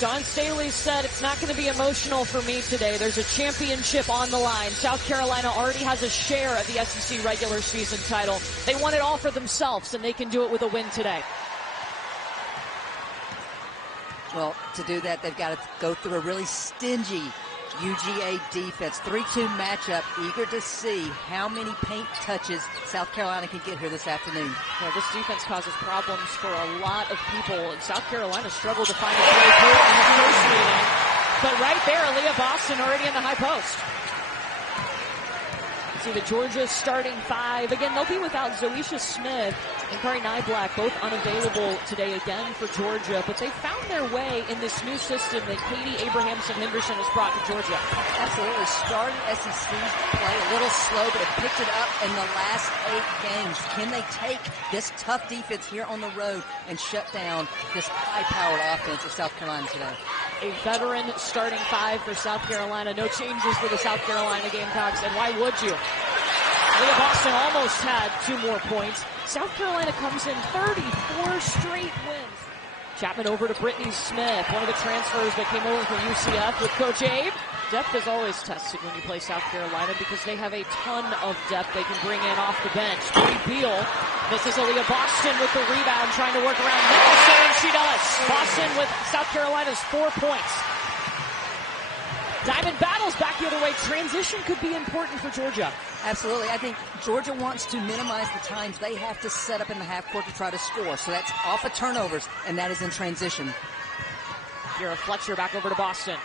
Dawn Staley said it's not going to be emotional for me today. There's a championship on the line. South Carolina already has a share of the SEC regular season title. They want it all for themselves, and they can do it with a win today. Well, to do that, they've got to go through a really stingy UGA defense. 3-2 matchup. Eager to see how many paint touches South Carolina can get here this afternoon. Yeah, this defense causes problems for a lot of people, and South Carolina struggled to find its way through in the first meeting. But right there, Aliyah Boston already in the high post. See the Georgia starting five. Again, they'll be without Zoisha Smith and Kari Nyblack, both unavailable today again for Georgia. But they found their way in this new system that Katie Abrahamson-Henderson has brought to Georgia. Absolutely. Started SEC play a little slow, but have picked it up in the last 8 games. Can they take this tough defense here on the road and shut down this high-powered offense of South Carolina today? A veteran starting five for South Carolina. No changes for the South Carolina Gamecocks, and why would you? Aliyah Boston almost had 2 more points. South Carolina comes in 34 straight wins. Chapman over to Brittany Smith, one of the transfers that came over from UCF with Coach Abe. Depth is always tested when you play South Carolina because they have a ton of depth they can bring in off the bench. Bree Beal misses Aliyah Boston with the rebound, trying to work around Nicholson, and she does. Boston with South Carolina's 4 points. Diamond battles back the other way. Transition could be important for Georgia. Absolutely. I think Georgia wants to minimize the times they have to set up in the half court to try to score. So that's off of turnovers, and that is in transition. Kira Fletcher back over to Boston.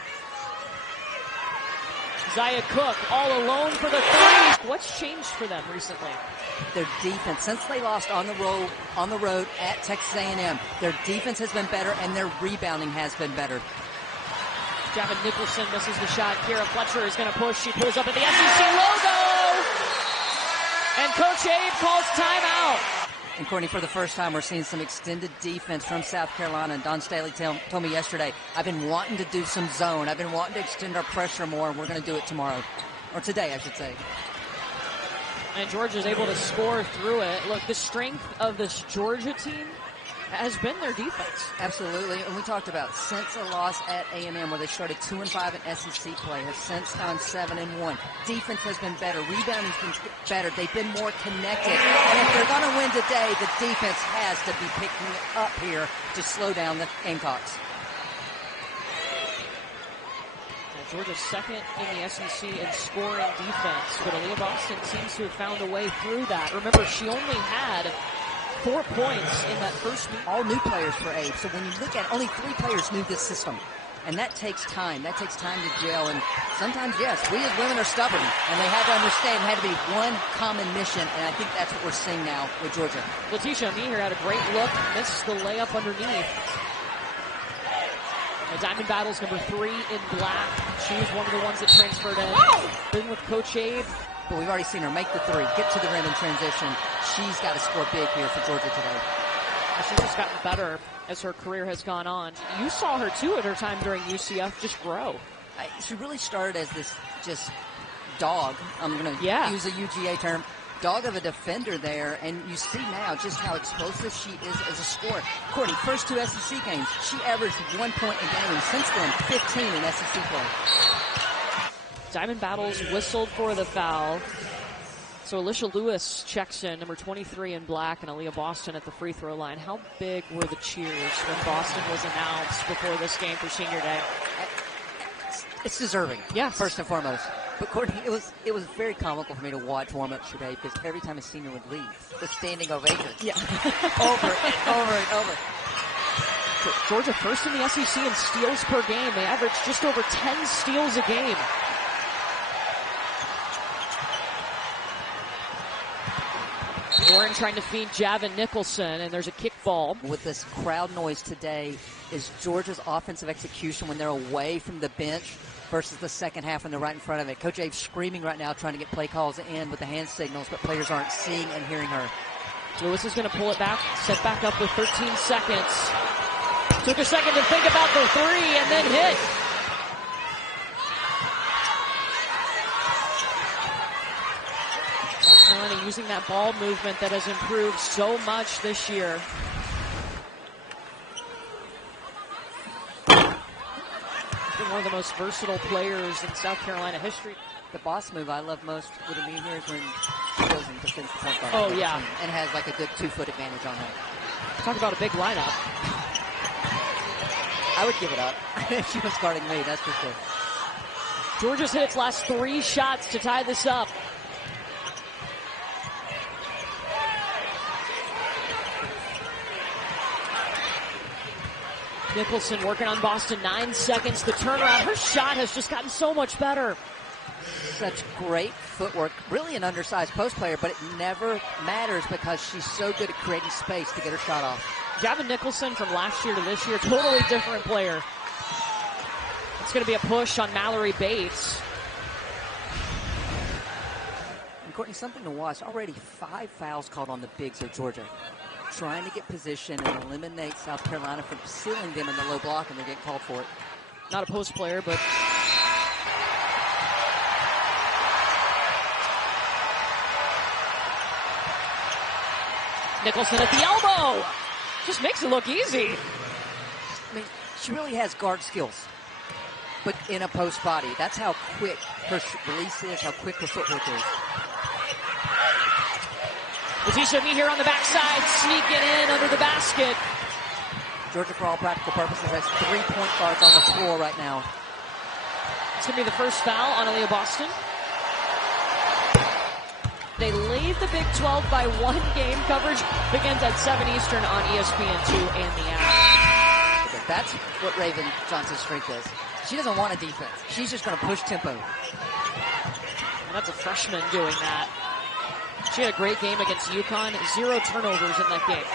Zia Cooke all alone for the three. What's changed for them recently? Their defense. Since they lost on the road at Texas A&M, their defense has been better and their rebounding has been better. Javin Nicholson misses the shot. Kira Fletcher is going to push. She pulls up at the SEC logo. And Coach Abe calls timeout. And Courtney, for the first time, we're seeing some extended defense from South Carolina. And Dawn Staley told me yesterday, I've been wanting to do some zone. I've been wanting to extend our pressure more, and we're going to do it tomorrow. Or today, I should say. And Georgia's able to score through it. Look, the strength of this Georgia team has been their defense. Absolutely. And we talked about since a loss at A&M where they started 2-5 in SEC play, have since gone 7-1. Defense has been better. Rebounding's been better. They've been more connected. And if they're going to win today, the defense has to be picking it up here to slow down the Gamecocks. Georgia's second in the SEC in scoring defense, but Aliyah Boston seems to have found a way through that. Remember, she only had 4 points in that first meeting. All new players for Abe. So when you look at it, only 3 players knew this system. And that takes time. That takes time to gel. And sometimes, yes, we as women are stubborn. And they had to understand it had to be one common mission. And I think that's what we're seeing now with Georgia. Letitia Meeher had a great look. Missed the layup underneath. And Diamond battles number 3 in black. She was one of the ones that transferred in. Been with Coach Abe. But we've already seen her make the 3, get to the rim in transition. She's got to score big here for Georgia today. She's just gotten better as her career has gone on. You saw her, too, at her time during UCF just grow. She really started as this just dog. I'm going to use a UGA term. Dog of a defender there, and you see now just how explosive she is as a scorer. Courtney, first 2 SEC games, she averaged 1 point a game. Since then, 15 in SEC play. Diamond battles whistled for the foul. So Alicia Lewis checks in, number 23 in black, and Aliyah Boston at the free throw line. How big were the cheers when Boston was announced before this game for senior day? It's deserving, yes, first and foremost. But Courtney, it was very comical for me to watch warm-ups today because every time a senior would leave, the standing ovation. Yeah. Over and over and over. So Georgia first in the SEC in steals per game. They average just over 10 steals a game. Warren trying to feed Javin Nicholson, and there's a kick ball. With this crowd noise today is Georgia's offensive execution when they're away from the bench versus the second half when they're right in front of it. Coach Abe's screaming right now trying to get play calls in with the hand signals, but players aren't seeing and hearing her. Lewis is going to pull it back, set back up with 13 seconds. Took a second to think about the 3 and then hit. South Carolina using that ball movement that has improved so much this year. been one of the most versatile players in South Carolina history. The boss move I love most with Aliyah here is when she goes and defends the point guard. Oh, yeah. And has like a good 2-foot advantage on that. Talk about a big lineup. I would give it up if she was guarding me, that's for sure. Georgia's hit its last 3 shots to tie this up. Nicholson working on Boston, 9 seconds to turnaround. Her shot has just gotten so much better. Such great footwork. Really an undersized post player, but it never matters because she's so good at creating space to get her shot off. Javin Nicholson from last year to this year, totally different player. It's going to be a push on Mallory Bates. And Courtney, something to watch. Already 5 fouls called on the bigs of Georgia. Trying to get position and eliminate South Carolina from sealing them in the low block, and they're getting called for it. Not a post player, but Nicholson at the elbow. Just makes it look easy. I mean, she really has guard skills, but in a post body. That's how quick her release is, how quick her footwork is. Letitia Me here on the backside, sneaking in under the basket. Georgia, for all practical purposes, has 3 point guards on the floor right now. It's going to be the first foul on Aliyah Boston. They lead the Big 12 by 1 game. Coverage begins at 7 Eastern on ESPN2 and the app. That's what Raven Johnson's strength is. She doesn't want a defense. She's just going to push tempo. And that's a freshman doing that. She had a great game against UConn. 0 turnovers in that game.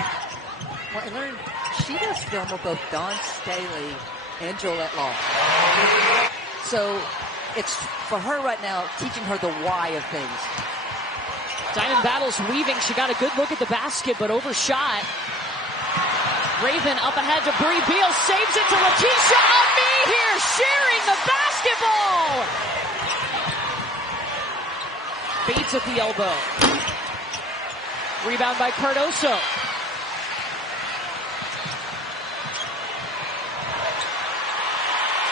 Well, and learn, she does film with both Dawn Staley and Jolette Law. So it's for her right now, teaching her the why of things. Diamond battles weaving. She got a good look at the basket, but overshot. Raven up ahead to Bree Beal. Saves it to Letitia Ami here, sharing the basketball. Bates at the elbow. Rebound by Cardoso.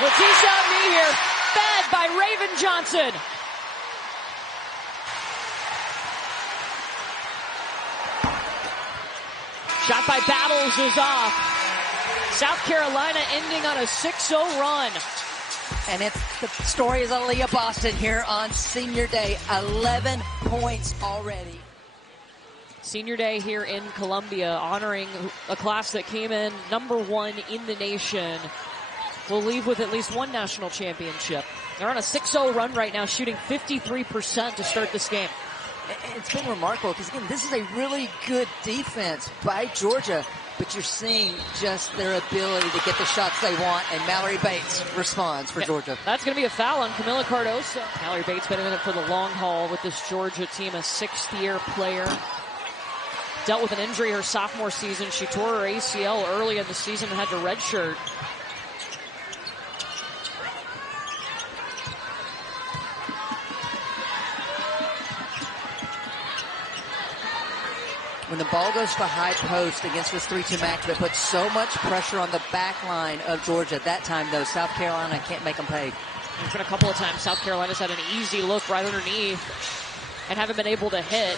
Letitia Ami here, fed by Raven Johnson. Shot by Battles is off. South Carolina ending on a 6-0 run. And the story is Aliyah Boston here on Senior Day. 11 points already. Senior Day here in Columbia, honoring a class that came in #1 in the nation. Will leave with at least 1 national championship. They're on a 6-0 run right now, shooting 53% to start this game. It's been remarkable because, again, this is a really good defense by Georgia, but you're seeing just their ability to get the shots they want, and Mallory Bates responds for Georgia. That's going to be a foul on Kamilla Cardoso. Mallory Bates been in it for the long haul with this Georgia team, a 6th-year player. Dealt with an injury her sophomore season. She tore her ACL early in the season and had to redshirt. When the ball goes to high post against this 3-2 matchup, it puts so much pressure on the back line of Georgia. That time, though, South Carolina can't make them pay. There's been a couple of times South Carolina's had an easy look right underneath and haven't been able to hit.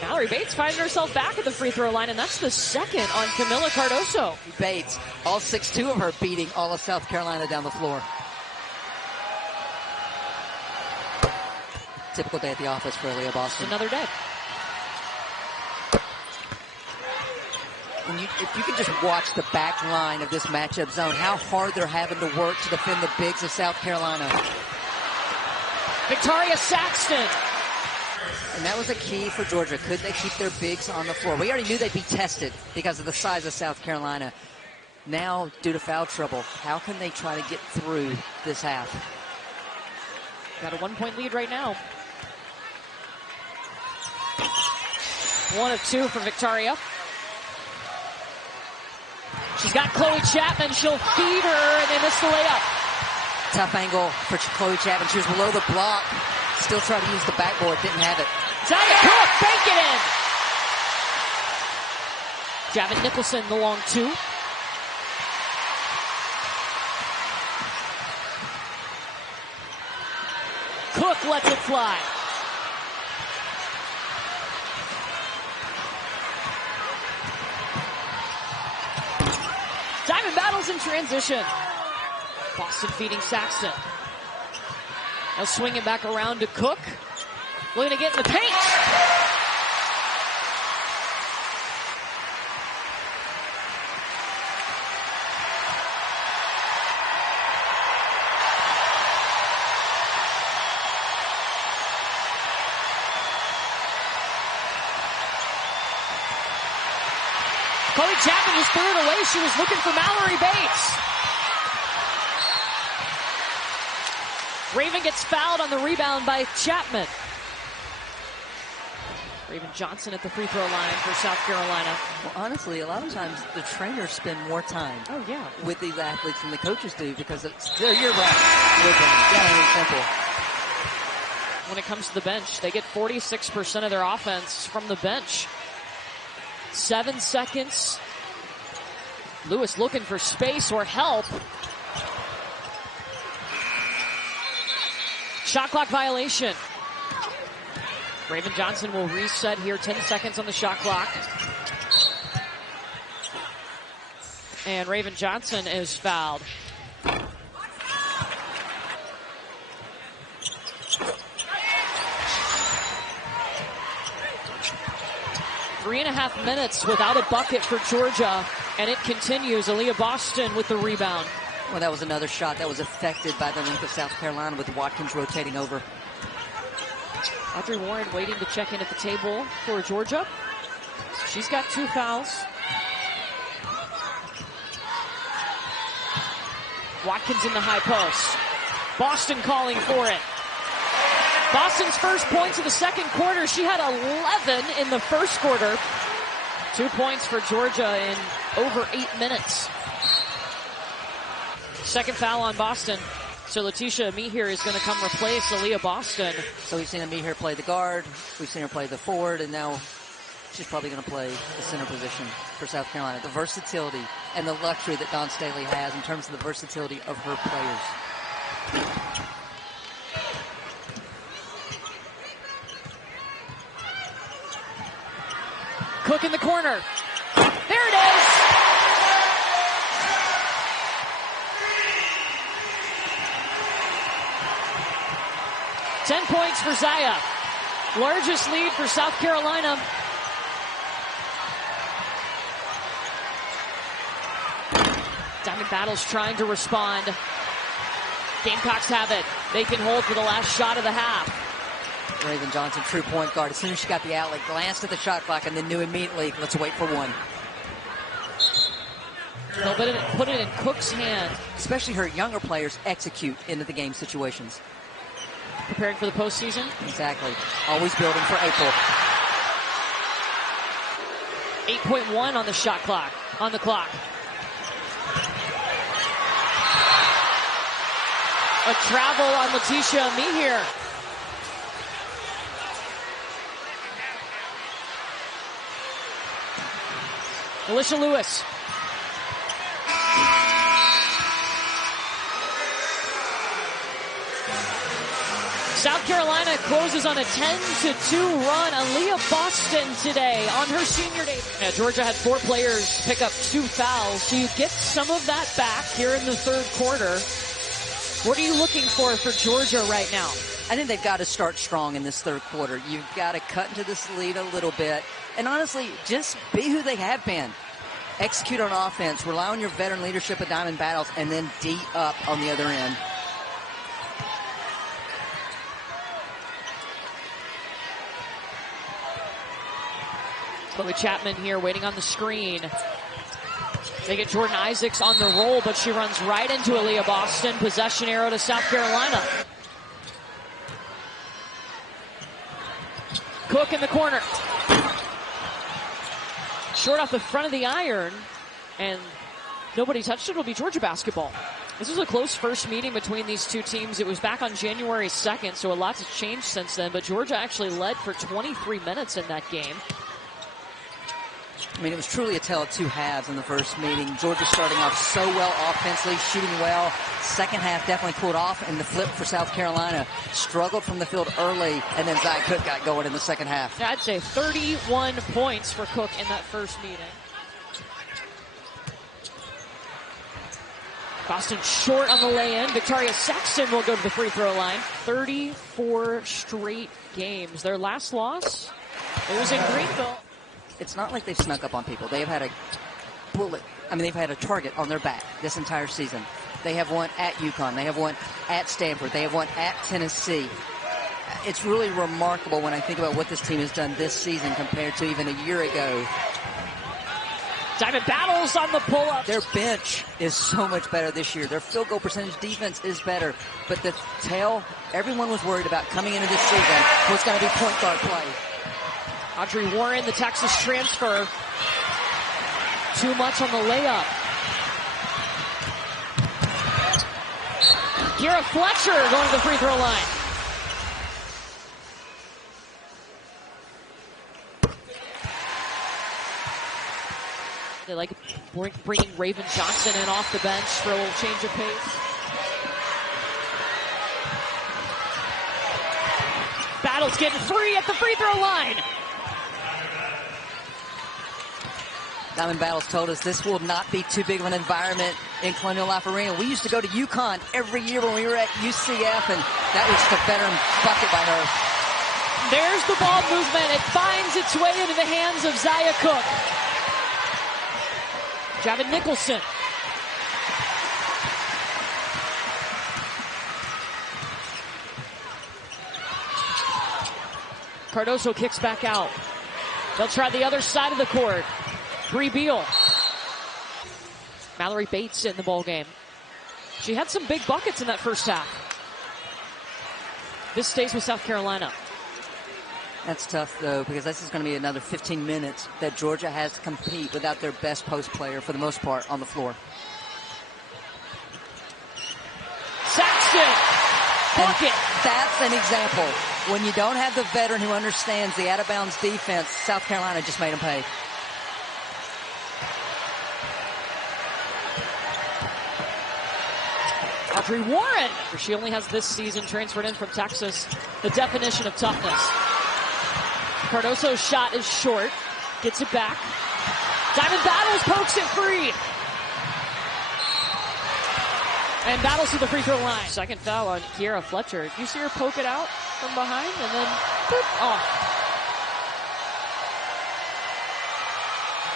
Mallory Bates finding herself back at the free throw line, and that's the second on Kamilla Cardoso. Bates, all 6'2" of her, beating all of South Carolina down the floor. Typical day at the office for Aliyah Boston. Another day. And if you can just watch the back line of this matchup zone, how hard they're having to work to defend the bigs of South Carolina. Victoria Saxton. And that was a key for Georgia. Could they keep their bigs on the floor? We already knew they'd be tested because of the size of South Carolina. Now, due to foul trouble, how can they try to get through this half? Got a 1-point lead right now. 1 of 2 for Victoria. She's got Chloe Chapman. She'll feed her, and they miss the layup. Tough angle for Chloe Chapman. She was below the block. Still tried to use the backboard. Didn't have it. Zia Cooke, bank it in. Javin Nicholson, the long 2. Cooke lets it fly. Diamond battles in transition. Boston feeding Saxton. Now swinging back around to Cooke. Looking to get in the paint. Chloe Chapman just threw it away. She was looking for Mallory Bates. Raven gets fouled on the rebound by Chapman. Raven Johnson at the free throw line for South Carolina. Well, honestly, a lot of times the trainers spend more time with these athletes than the coaches do because they're year-round with them. Yeah, simple. When it comes to the bench, they get 46% of their offense from the bench. 7 seconds. Lewis looking for space or help. Shot clock violation. Raven Johnson will reset here. 10 seconds on the shot clock. And Raven Johnson is fouled. Three and a half minutes without a bucket for Georgia, and it continues. Aliyah Boston with the rebound. Well, that was another shot that was affected by the length of South Carolina with Watkins rotating over. Audrey Warren waiting to check in at the table for Georgia. She's got 2 fouls. Watkins in the high post. Boston calling for it. Boston's first points of the second quarter. She had 11 in the first quarter. 2 points for Georgia in over 8 minutes. Second foul on Boston. So Letitia Mihir is going to come replace Aliyah Boston. So we've seen Mihir play the guard. We've seen her play the forward. And now she's probably going to play the center position for South Carolina. The versatility and the luxury that Dawn Staley has in terms of the versatility of her players. Cooke in the corner. There it is. Ten points for Zia. Largest lead for South Carolina. Diamond Battles trying to respond. Gamecocks have it. They can hold for the last shot of the half. Raven Johnson, true point guard. As soon as she got the outlet, glanced at the shot clock and then knew immediately, let's wait for one. They'll put it in Cooke's hand. Especially her younger players execute into the game situations. Preparing for the postseason? Exactly. Always building for April. 8.1 on the shot clock, on the clock. A travel on Letitia Mihir. Alicia Lewis. South Carolina closes on a 10-2 run. Aliyah Boston today on her senior day. Yeah, Georgia had 4 players pick up 2 fouls. So you get some of that back here in the third quarter. What are you looking for Georgia right now? I think they've got to start strong in this third quarter. You've got to cut into this lead a little bit. And honestly, just be who they have been. Execute on offense, rely on your veteran leadership of Diamond Battles, and then D up on the other end. Chloe Chapman here waiting on the screen. They get Jordan Isaacs on the roll, but she runs right into Aliyah Boston. Possession arrow to South Carolina. Cooke in the corner. Short off the front of the iron, and nobody touched it. It'll be Georgia basketball. This was a close first meeting between these two teams. It was back on January 2nd, so a lot has changed since then, but Georgia actually led for 23 minutes in that game. I mean, it was truly a tale of two halves in the first meeting. Georgia starting off so well offensively, shooting well. Second half definitely cooled off, and the flip for South Carolina struggled from the field early, and then Zia Cooke got going in the second half. Yeah, I'd say 31 points for Cooke in that first meeting. Boston short on the lay-in. Victoria Saxton will go to the free throw line. 34 straight games. Their last loss, it was in Greenville. It's not like they've snuck up on people. They've had a bullet. I mean, they've had a target on their back this entire season. They have won at UConn. They have won at Stanford. They have won at Tennessee. It's really remarkable when I think about what this team has done this season compared to even a year ago. Diamond battles on the pull-up. Their bench is so much better this year. Their field goal percentage defense is better. But the tail, everyone was worried about coming into this season was going to be point guard play. Audrey Warren, the Texas transfer. Too much on the layup. Kira Fletcher going to the free throw line. They like bringing Raven Johnson in off the bench for a little change of pace. Battle's getting free at the free throw line. Diamond Battles told us this will not be too big of an environment in Colonial Life Arena. We used to go to UConn every year when we were at UCF, and that was the veteran bucket by her. There's the ball movement. It finds its way into the hands of Zia Cooke. Javin Nicholson. Cardoso kicks back out. They'll try the other side of the court. Bree Beal. Mallory Bates in the ball game. She had some big buckets in that first half. This stays with South Carolina. That's tough, though, because this is going to be another 15 minutes that Georgia has to compete without their best post player, for the most part, on the floor. Saxton! Bucket! That's an example. When you don't have the veteran who understands the out-of-bounds defense, South Carolina just made them pay. Audrey Warren! She only has this season, transferred in from Texas. The definition of toughness. Cardoso's shot is short. Gets it back. Diamond Battles pokes it free. And Battles to the free throw line. Second foul on Kira Fletcher. Did you see her poke it out from behind and then boop, off?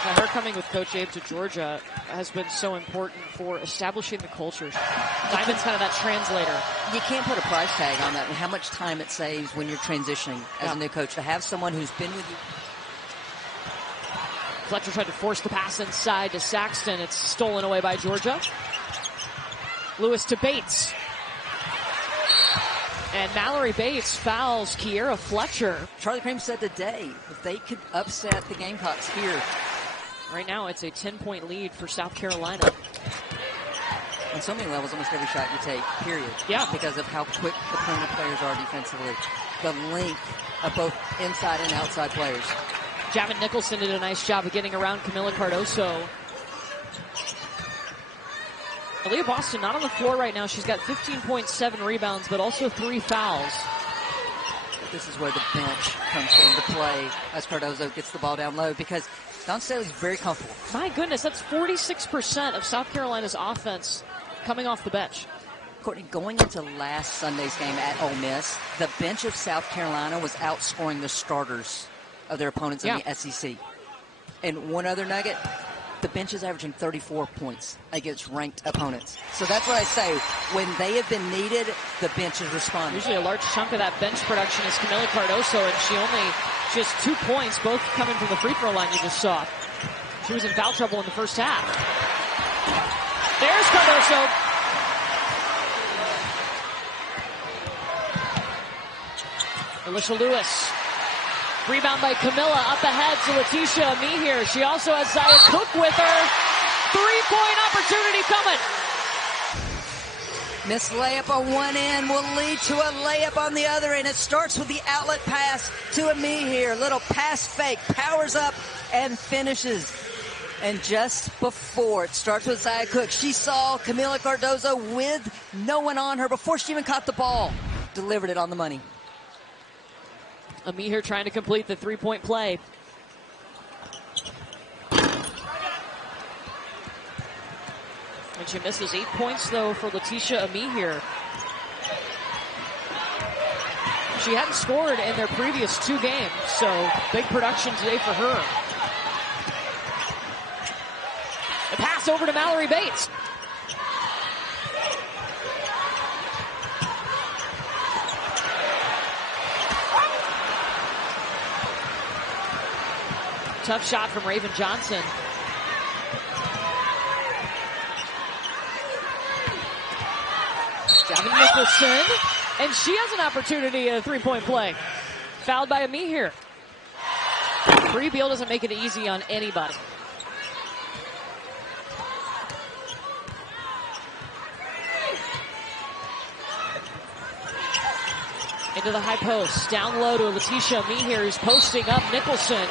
Now, her coming with Coach Abe to Georgia has been so important for establishing the culture. Diamond's kind of that translator. You can't put a price tag on that and how much time it saves when you're transitioning as a new coach to have someone who's been with you. Fletcher tried to force the pass inside to Saxton. It's stolen away by Georgia. Lewis to Bates. And Mallory Bates fouls Kiera Fletcher. Charlie Crane said today if they could upset the Gamecocks here. Right now it's a 10-point lead for South Carolina. On so many levels, almost every shot you take, period. Yeah. Because of how quick the opponent players are defensively. The length of both inside and outside players. Javin Nicholson did a nice job of getting around Kamilla Cardoso. Aliyah Boston not on the floor right now. She's got 15.7 rebounds, but also 3 fouls. This is where the bench comes into play as Cardoso gets the ball down low because Don Staley's very comfortable. My goodness, that's 46% of South Carolina's offense coming off the bench. Courtney, going into last Sunday's game at Ole Miss, the bench of South Carolina was outscoring the starters of their opponents in the SEC. And one other nugget, the bench is averaging 34 points against ranked opponents. So that's what I say. When they have been needed, the bench is responding. Usually a large chunk of that bench production is Kamilla Cardoso, and she has 2 points, both coming from the free throw line you just saw. She was in foul trouble in the first half. There's Cardoso. Alicia Lewis. Rebound by Kamilla, up ahead to Letitia Amie here. She also has Zia Cooke with her. 3-point opportunity coming. Missed layup on one end will lead to a layup on the other end. It starts with the outlet pass to Ami here. Little pass fake, powers up and finishes. And just before it starts with Zia Cooke, she saw Kamilla Cardoso with no one on her before she even caught the ball. Delivered it on the money. Ami here trying to complete the three-point play. And she misses 8 points, though, for Letitia Ami here. She hadn't scored in their previous 2 games, so big production today for her. The pass over to Mallory Bates. Tough shot from Raven Johnson. Gavin Nicholson, and she has an opportunity at a three-point play. Fouled by Ami here. Bree Beal doesn't make it easy on anybody. Into the high post, down low to Letitia Ami here, who's posting up Nicholson.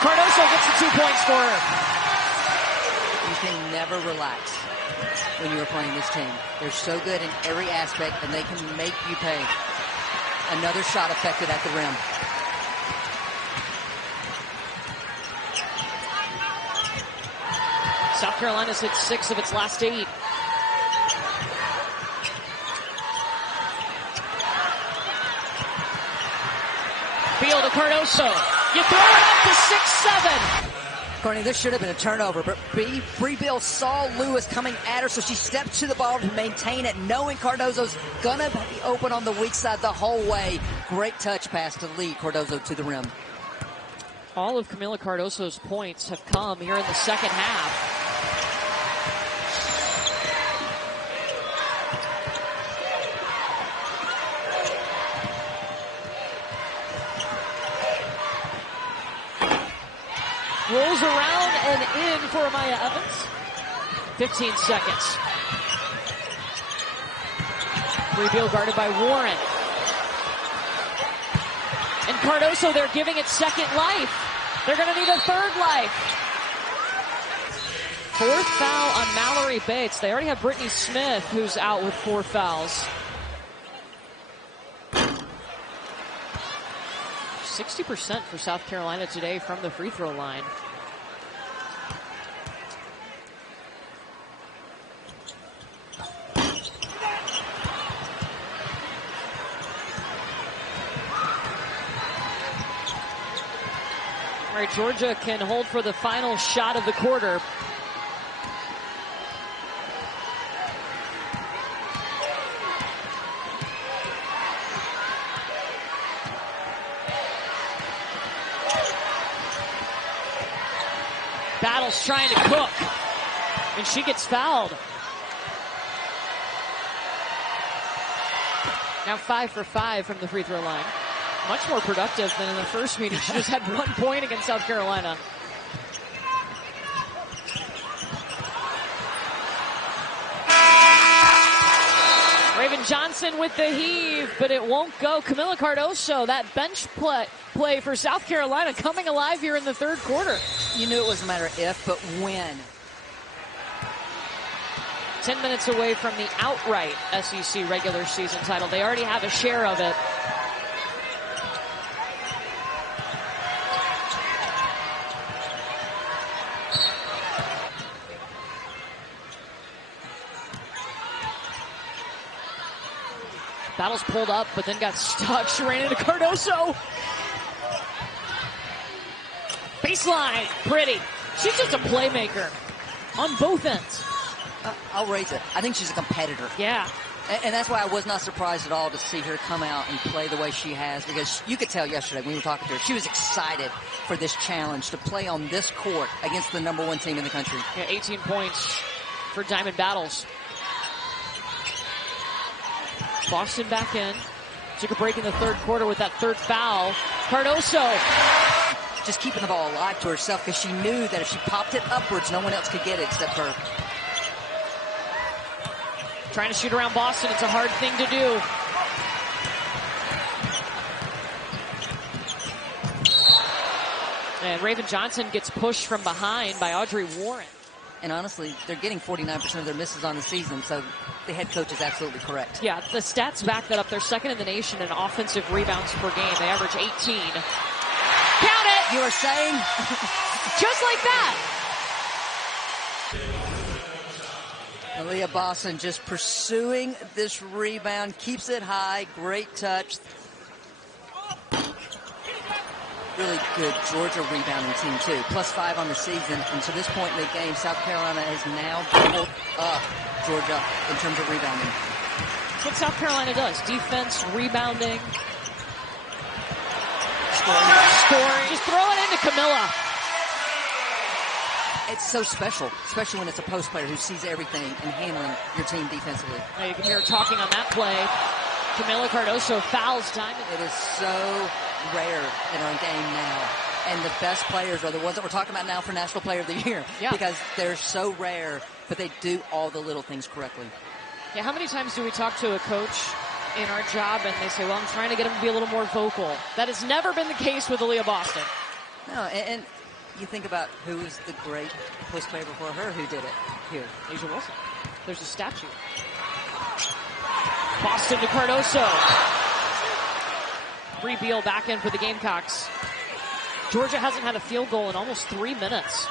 Cardoso gets the 2 points for her. You can never relax when you are playing this team. They're so good in every aspect, and they can make you pay. Another shot affected at the rim. South Carolina's hit 6 of its last 8. Beal to Cardoso. You throw it up to 6-7. Courtney, this should have been a turnover, but Bree Beal saw Lewis coming at her, so she stepped to the ball to maintain it, knowing Cardoso's gonna be open on the weak side the whole way. Great touch pass to lead Cardoso to the rim. All of Kamilla Cardoso's points have come here in the second half. Rolls around and in for Amaya Evans. 15 seconds. Bree Beal guarded by Warren. And Cardoso, they're giving it second life. They're going to need a third life. 4th foul on Mallory Bates. They already have Brittany Smith, who's out with 4 fouls. 60% for South Carolina today from the free throw line. All right, Georgia can hold for the final shot of the quarter. Battles trying to cook, and she gets fouled. Now 5 for 5 from the free throw line. Much more productive than in the first meeting. She just had 1 point against South Carolina. Raven Johnson with the heave, but it won't go. Kamilla Cardoso, that bench play for South Carolina coming alive here in the third quarter. You knew it was a matter of if, but when. 10 minutes away from the outright SEC regular season title. They already have a share of it. Battles pulled up, but then got stuck. She ran into Cardoso. Baseline, pretty. She's just a playmaker on both ends. I'll raise it. I think she's a competitor. Yeah. And that's why I was not surprised at all to see her come out and play the way she has, because you could tell yesterday when we were talking to her, she was excited for this challenge to play on this court against the #1 team in the country. Yeah, 18 points for Diamond Battles. Boston back in Took a break in the third quarter with that third foul. Cardoso. Just keeping the ball alive to herself because she knew that if she popped it upwards, no one else could get it except her. Trying to shoot around Boston. It's a hard thing to do. And Raven Johnson gets pushed from behind by Audrey Warren. And honestly, they're getting 49% of their misses on the season, so the head coach is absolutely correct. Yeah, the stats back that up. They're second in the nation in offensive rebounds per game. They average 18. Count it! You are saying? Just like that. Aliyah Boston just pursuing this rebound, keeps it high, great touch. Really good Georgia rebounding team too, +5 on the season, and to this point in the game, South Carolina has now doubled up Georgia in terms of rebounding. That's what South Carolina does: defense, rebounding, scoring. Just throw it into Kamilla. It's so special, especially when it's a post player who sees everything and handling your team defensively. Now you can hear her talking on that play. Kamilla Cardoso fouls time. It is so rare in our game now. And the best players are the ones that we're talking about now for National Player of the Year. Yeah. Because they're so rare, but they do all the little things correctly. Yeah, how many times do we talk to a coach in our job and they say, well, I'm trying to get him to be a little more vocal? That has never been the case with Aliyah Boston. No, and you think about who was the great post player before her who did it here. Asia Wilson. There's a statue. Boston to Cardoso. Bree Beal back in for the Gamecocks. Georgia hasn't had a field goal in almost 3 minutes.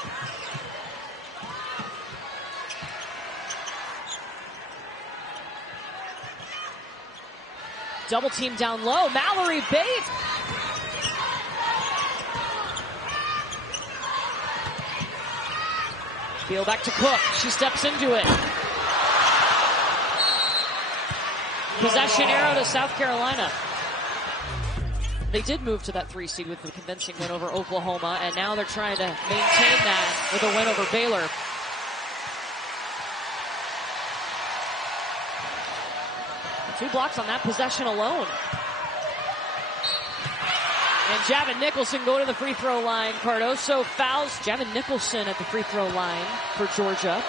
Double team down low. Mallory Bates. Beal back to Cooke. She steps into it. Possession arrow to South Carolina. They did move to that 3 seed with the convincing win over Oklahoma, and now they're trying to maintain that with a win over Baylor. Two blocks on that possession alone. And Javin Nicholson go to the free throw line. Cardoso fouls Javin Nicholson at the free throw line for Georgia.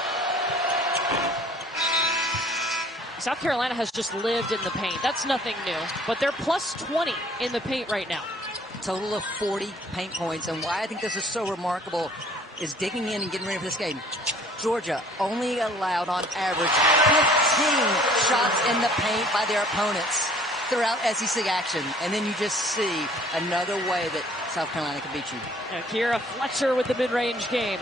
South Carolina has just lived in the paint. That's nothing new, but they're +20 in the paint right now. Total of 40 paint points, and why I think this is so remarkable is digging in and getting ready for this game. Georgia only allowed on average 15 shots in the paint by their opponents throughout SEC action, and then you just see another way that South Carolina can beat you. And Kira Fletcher with the mid-range game.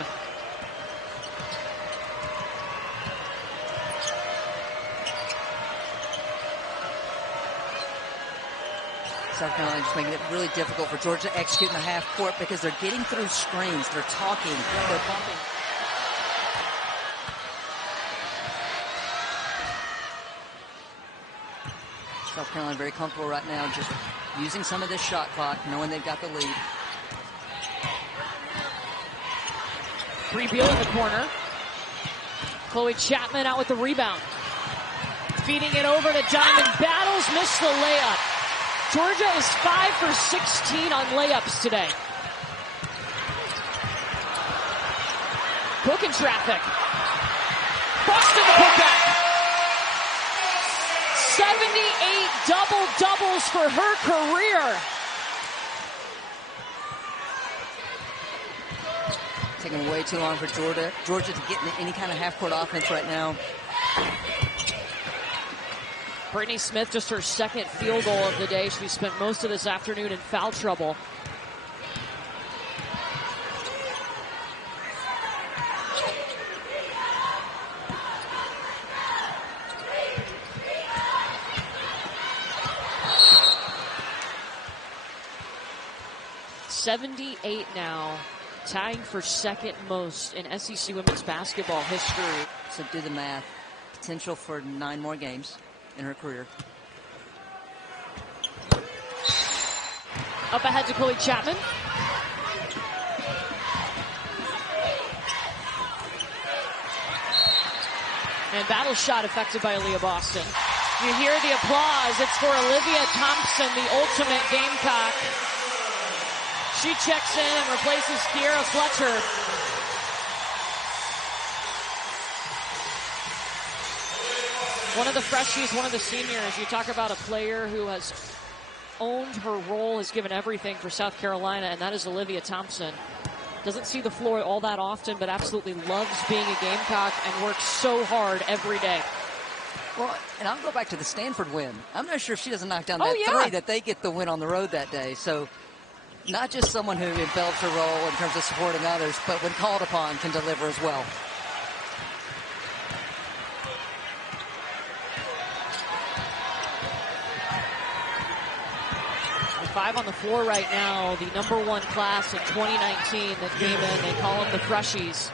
South Carolina just making it really difficult for Georgia to execute in the half court because they're getting through screens. They're talking. They're bumping. South Carolina very comfortable right now just using some of this shot clock, knowing they've got the lead. Bree Beal in the corner. Chloe Chapman out with the rebound. Feeding it over to Diamond. Battles, missed the layup. Georgia is 5 for 16 on layups today. Cooke in traffic. Boston the putback. 78 double-doubles for her career. Taking way too long for Georgia to get into any kind of half-court offense right now. Brittany Smith, just her second field goal of the day. She spent most of this afternoon in foul trouble. .78 now, tying for second most in SEC women's basketball history. So do the math. Potential for 9 more games in her career. Up ahead to Chloe Chapman. And battle shot affected by Aliyah Boston. You hear the applause. It's for Aliyah Thompson, the ultimate Gamecock. She checks in and replaces Kiera Fletcher. One of the Freshies, one of the seniors. You talk about a player who has owned her role, has given everything for South Carolina, and that is Aliyah Thompson. Doesn't see the floor all that often, but absolutely loves being a Gamecock and works so hard every day. Well, and I'll go back to the Stanford win. I'm not sure if she doesn't knock down that three that they get the win on the road that day. So not just someone who envelops her role in terms of supporting others, but when called upon can deliver as well. Five on the floor right now, the #1 class in 2019 that came in. They call them the Freshies.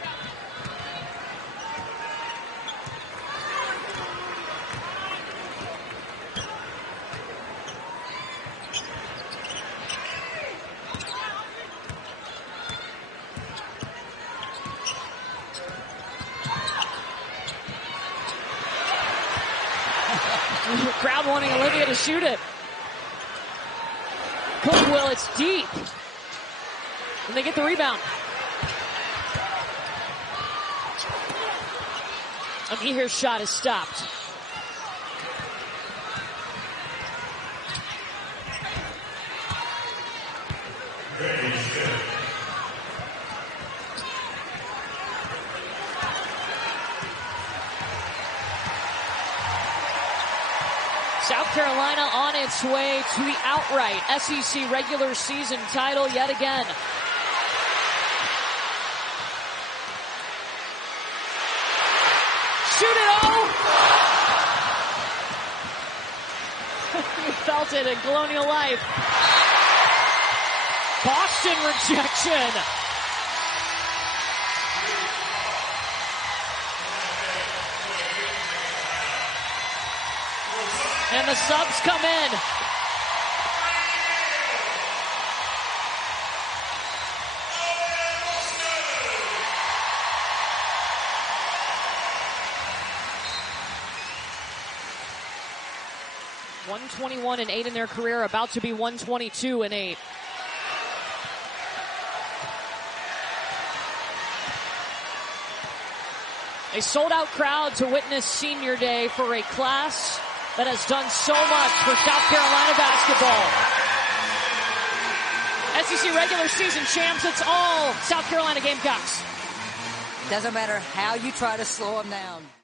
Crowd wanting Aliyah to shoot it. Cooke will, it's deep. And they get the rebound. Amihir's shot is stopped. South Carolina on its way to the outright SEC regular season title yet again. Shoot it, oh! You felt it in Colonial Life. Boston rejection. And the subs come in. .121-8 in their career, about to be 122-8. A sold-out crowd to witness Senior Day for a class that has done so much for South Carolina basketball. SEC regular season champs, it's all South Carolina Gamecocks. Doesn't matter how you try to slow them down.